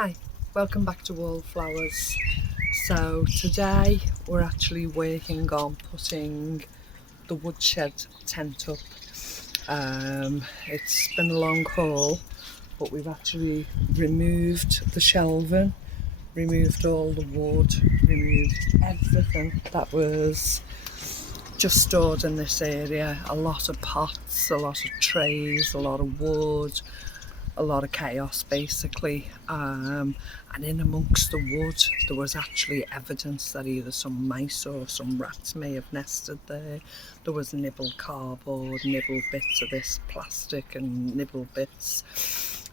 Hi, welcome back to Wallflowers. So today we're actually working on putting the woodshed tent up. It's been a long haul, but we've actually removed the shelving, removed all the wood, removed everything that was just stored in this area. A lot of pots, a lot of trays, a lot of wood, a lot of chaos basically, and in amongst the wood there was actually evidence that either some mice or some rats may have nested there. There was nibbled cardboard, nibbled bits of this plastic and nibbled bits,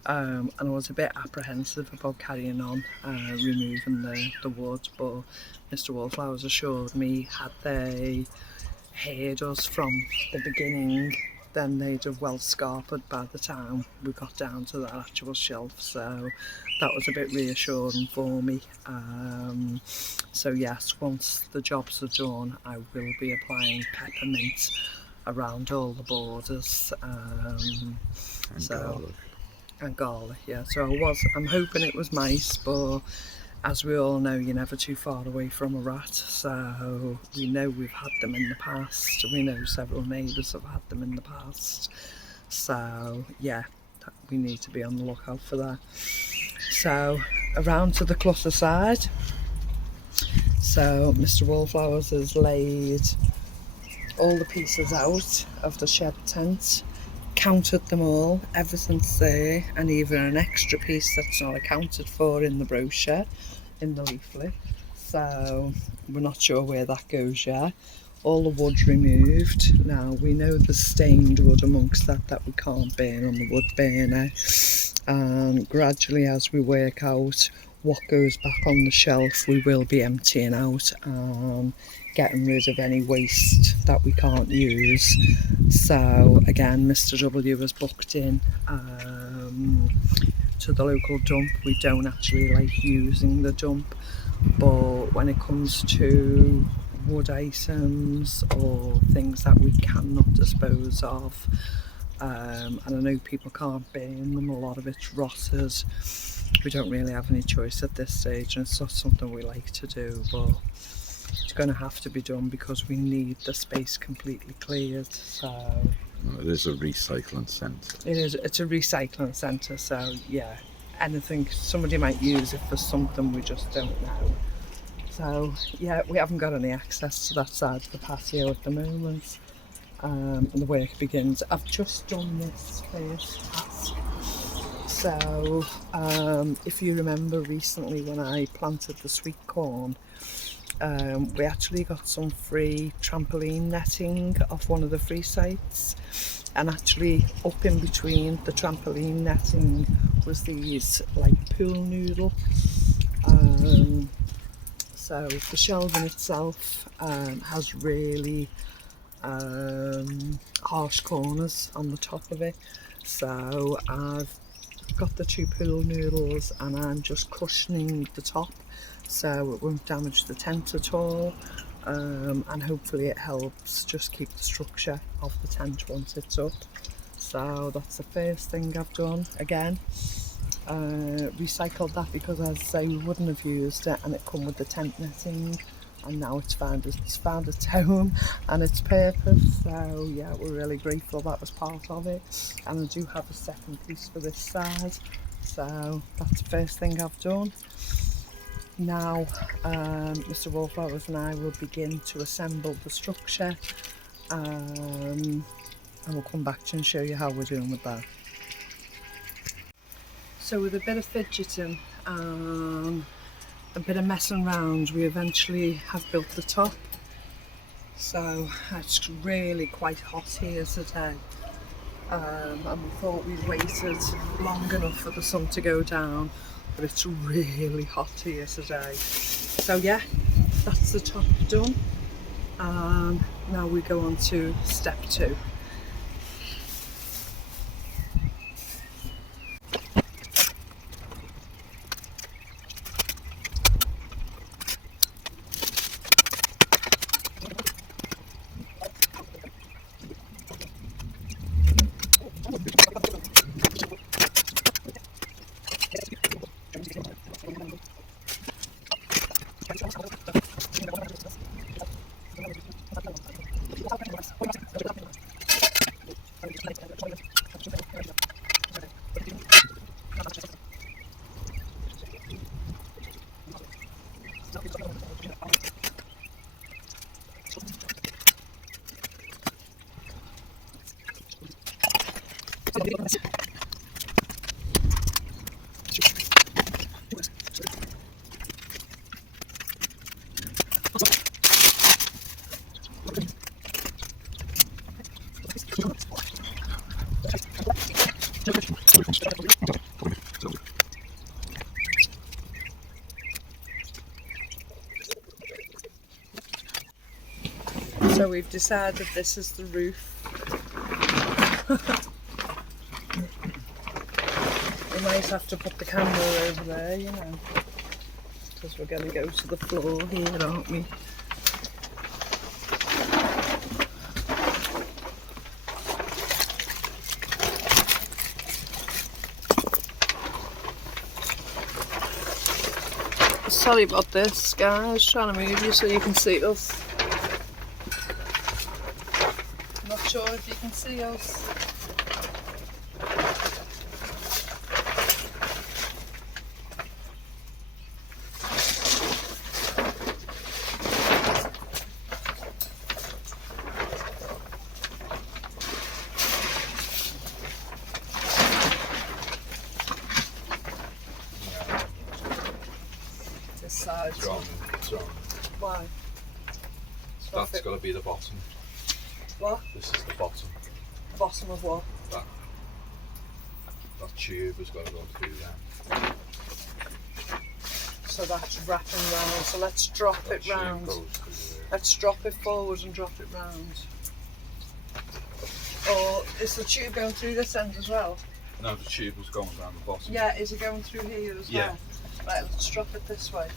and I was a bit apprehensive about carrying on removing the wood, but Mr. Wallflowers assured me had they heard us from the beginning, then they'd have well scarpered by the time we got down to the actual shelf, so that was a bit reassuring for me. So yes, once the jobs are done, I will be applying peppermint around all the borders, and garlic, yeah. So I'm hoping it was mice, but as we all know, you're never too far away from a rat, so we know we've had them in the past. We know several neighbours have had them in the past, so yeah, we need to be on the lookout for that. So around to the clutter side. So Mr. Wallflowers has laid all the pieces out of the shed tent, counted them all, everything's there, and even an extra piece that's not accounted for in the brochure, in the leaflet, so we're not sure where that goes yet. All the wood's removed. Now we know there's stained wood amongst that we can't burn on the wood burner, and gradually as we work out what goes back on the shelf, we will be emptying out and getting rid of any waste that we can't use. So again, Mr. W has booked in to the local dump. We don't actually like using the dump, but when it comes to wood items or things that we cannot dispose of, and I know people can't burn them, a lot of it's rotted, we don't really have any choice at this stage, and it's not something we like to do, but it's going to have to be done because we need the space completely cleared. So it is a recycling centre. It's a recycling centre, so yeah, anything, somebody might use it for something, we just don't know. So yeah, we haven't got any access to that side of the patio at the moment, and the work begins. I've just done this first task. So if you remember recently when I planted the sweet corn, we actually got some free trampoline netting off one of the free sites, and actually up in between the trampoline netting was these like pool noodle. So the shelving itself has really harsh corners on the top of it, so I've got the two pool noodles and I'm just cushioning the top so it won't damage the tent at all, and hopefully it helps just keep the structure of the tent once it's up. So that's the first thing I've done. Again, recycled that because, as I say, we wouldn't have used it and it come with the tent netting, and now it's found its home and its purpose. So yeah, we're really grateful that was part of it, and I do have a second piece for this side. So that's the first thing I've done. Now Mr. Wallflowers and I will begin to assemble the structure, and we'll come back to and show you how we're doing with that. So with a bit of fidgeting and a bit of messing around, we eventually have built the top. So it's really quite hot here today, and we thought we'd waited long enough for the sun to go down, but it's really hot here today. So yeah, that's the top done, and now we go on to step 2. So we've decided this is the roof. We might have to put the camera over there, you know, because we're going to go to the floor here, aren't we? Sorry about this, guys, trying to move you so you can see us. Not sure if you can see us. This side. It's wrong. It's wrong. Why? That's got to be the bottom. What? This is the bottom. Bottom of what? That tube has got to go through there. So that's wrapping round. So let's drop That it tube round. goes through there. Let's drop it forward and drop it round. Or is the tube going through this end as well? No, the tube was going down the bottom. Yeah, is it going through here as Yeah. well? Right, let's drop it this way.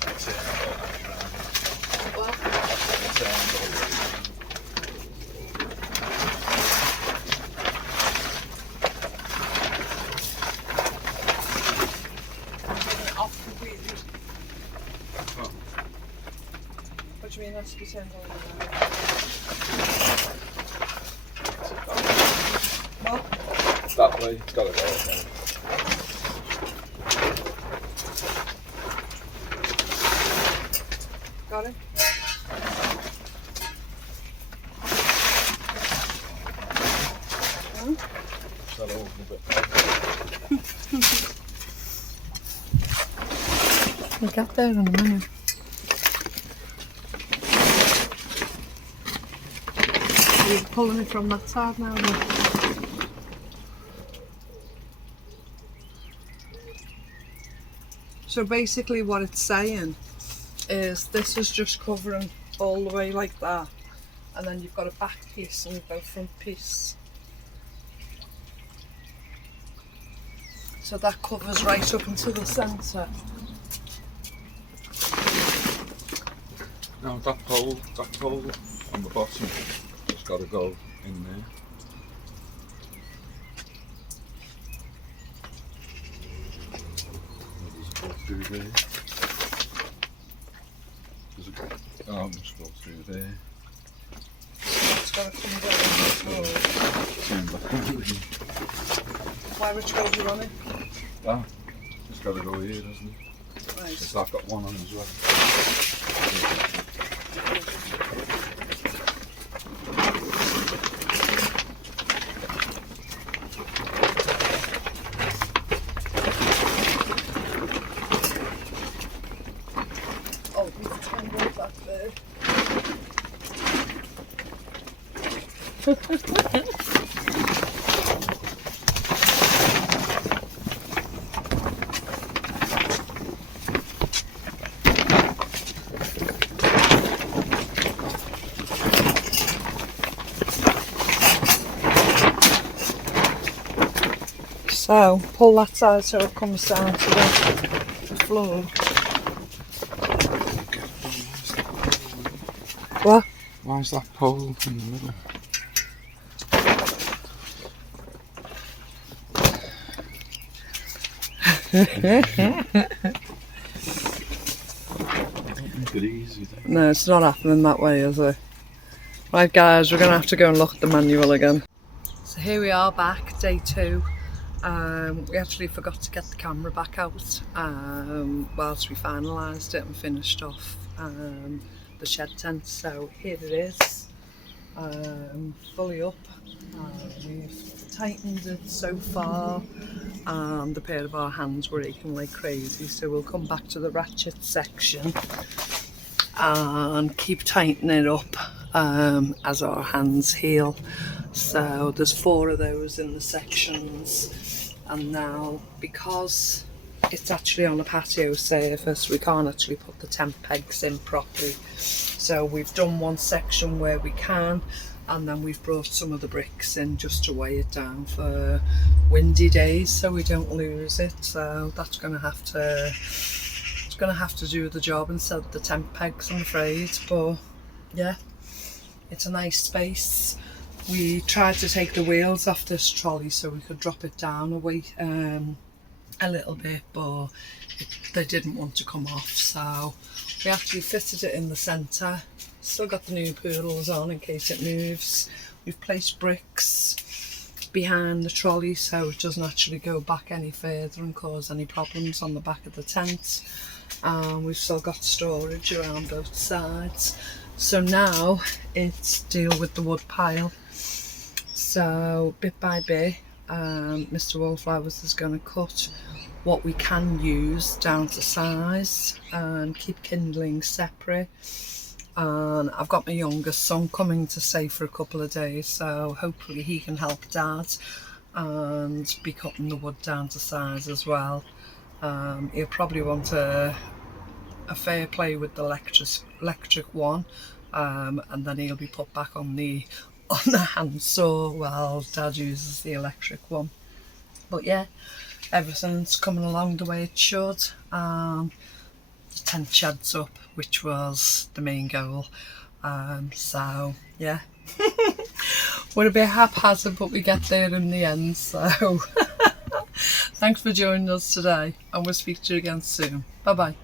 That's it. Well, That's it. taking it off completely. Oh. What do you mean that's to be turned over there? What? That way, it's got to go. Okay. Got it? Hmm? That open a bit. We'll get there in a minute. You're pulling it from that side now. Look. So basically what it's saying is this is just covering all the way like that, and then you've got a back piece and you've got a front piece. So that covers right up into the centre. No, that pole on the bottom has got to go in there. Does it go through there? Does it go? Oh, it must go through there. It's got to come down the floor. Turn back around. Why, which way do you want it? Ah, it's got to go here, doesn't it? Right. Because I've got one on as well. Oh, we've tangled that there. So, pull that side so it comes down to the floor. What? Why is that pole in the middle? Make it easy then. No, it's not happening that way, is it? Right guys, we're going to have to go and look at the manual again. So here we are back, day 2. We actually forgot to get the camera back out whilst we finalised it and finished off the shed tent. So here it is, fully up. We've tightened it so far, and the pair of our hands were aching like crazy, so we'll come back to the ratchet section and keep tightening it up as our hands heal. So there's 4 of those in the sections, and now because it's actually on a patio surface, we can't actually put the tent pegs in properly. So we've done one section where we can, and then we've brought some of the bricks in just to weigh it down for windy days so we don't lose it. So that's going to have to do the job instead of the tent pegs, I'm afraid. But yeah, it's a nice space. We tried to take the wheels off this trolley so we could drop it down a little bit, but they didn't want to come off, so we actually fitted it in the centre. Still got the new poodles on in case it moves. We've placed bricks behind the trolley so it doesn't actually go back any further and cause any problems on the back of the tent. We've still got storage around both sides. So now it's deal with the wood pile. So bit by bit, Mr. Wallflowers is going to cut what we can use down to size and keep kindling separate. And I've got my youngest son coming to stay for a couple of days, so hopefully he can help Dad and be cutting the wood down to size as well. He'll probably want a fair play with the electric one, and then he'll be put back on the handsaw while Dad uses the electric one. But yeah, everything's coming along the way it should. The tent shed's up, which was the main goal. So yeah, we're a bit haphazard, but we get there in the end. So thanks for joining us today, and we'll speak to you again soon. Bye bye.